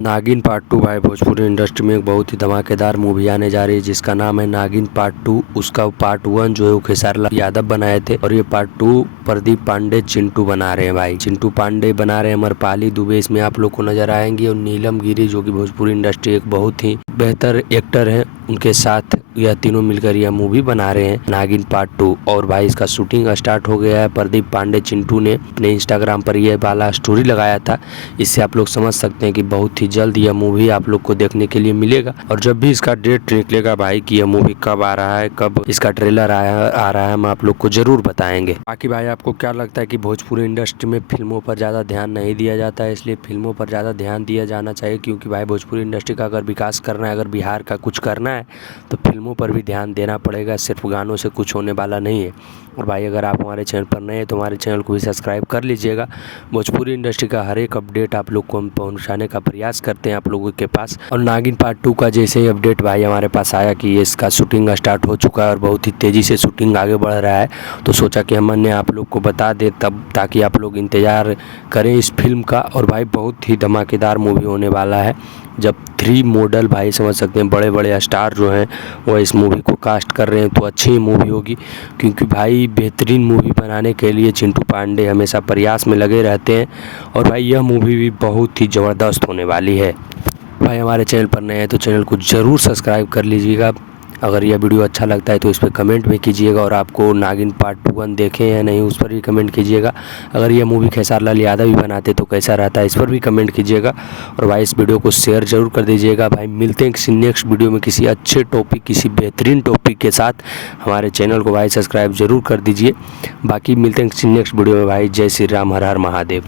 नागिन पार्ट 2 भाई भोजपुरी इंडस्ट्री में एक बहुत ही धमाकेदार मूवी आने जा रही है जिसका नाम है नागिन पार्ट 2। उसका पार्ट 1 जो है वो खेसारी लाल यादव बनाए थे और ये पार्ट 2 प्रदीप पांडे चिंटू बना रहे हैं भाई। चिंटू पांडे बना रहे हैं, अमरपाली दुबे इसमें आप लोग को नजर आएंगे और नीलम गिरी जो कि भोजपुरी इंडस्ट्री एक बहुत ही बेहतर एक्टर है, उनके साथ यह तीनों मिलकर यह मूवी बना रहे हैं नागिन पार्ट 2। और भाई इसका शूटिंग स्टार्ट हो गया है। प्रदीप पांडे चिंटू ने अपने इंस्टाग्राम पर यह वाला स्टोरी लगाया था। इससे आप लोग समझ सकते हैं कि बहुत ही जल्द यह मूवी आप लोग को देखने के लिए मिलेगा। और जब भी इसका डेट निकलेगा भाई कि यह मूवी कब आ रहा है, कब इसका ट्रेलर आ रहा है, हम आप लोग को जरूर बताएंगे। बाकी भाई आपको क्या लगता है कि भोजपुरी इंडस्ट्री में फिल्मों पर ज़्यादा ध्यान नहीं दिया जाता है, इसलिए फिल्मों पर ज़्यादा ध्यान दिया जाना चाहिए। क्योंकि भाई भोजपुरी इंडस्ट्री का अगर विकास करना है, अगर बिहार का कुछ करना है तो फिल्मों पर भी ध्यान देना पड़ेगा, सिर्फ गानों से कुछ होने वाला नहीं है। और भाई अगर आप हमारे चैनल पर नए हैं तो हमारे चैनल को भी सब्सक्राइब कर लीजिएगा। भोजपुरी इंडस्ट्री का हर एक अपडेट आप लोग को हम पहुंचाने का प्रयास करते हैं आप लोगों के पास। और नागिन पार्ट 2 का जैसे ही अपडेट भाई हमारे पास आया कि इसका शूटिंग स्टार्ट हो चुका है और बहुत ही तेज़ी से शूटिंग आगे बढ़ रहा है, तो सोचा कि हमने आप लोग को बता दें तब, ताकि आप लोग इंतज़ार करें इस फिल्म का। और भाई बहुत ही धमाकेदार मूवी होने वाला है। जब 3 मॉडल भाई समझ सकते हैं, बड़े बड़े स्टार जो हैं वो इस मूवी को कास्ट कर रहे हैं, तो अच्छी मूवी होगी। क्योंकि भाई बेहतरीन मूवी बनाने के लिए चिंटू पांडे हमेशा प्रयास में लगे रहते हैं। और भाई यह मूवी भी बहुत ही ज़बरदस्त होने वाली है। भाई हमारे चैनल पर नए हैं तो चैनल को ज़रूर सब्सक्राइब कर लीजिएगा। अगर यह वीडियो अच्छा लगता है तो इस पर कमेंट भी कीजिएगा। और आपको नागिन पार्ट 1 देखें या नहीं उस पर भी कमेंट कीजिएगा। अगर यह मूवी खेसारी लाल यादव भी बनाते तो कैसा रहता है, इस पर भी कमेंट कीजिएगा। और भाई इस वीडियो को शेयर ज़रूर कर दीजिएगा। भाई मिलते हैं किसी नेक्स्ट वीडियो में किसी अच्छे टॉपिक, किसी बेहतरीन टॉपिक के साथ। हमारे चैनल को भाई सब्सक्राइब ज़रूर कर दीजिए। बाकी मिलते हैं किसी नेक्स्ट वीडियो में भाई। जय श्री राम, हर हर महादेव।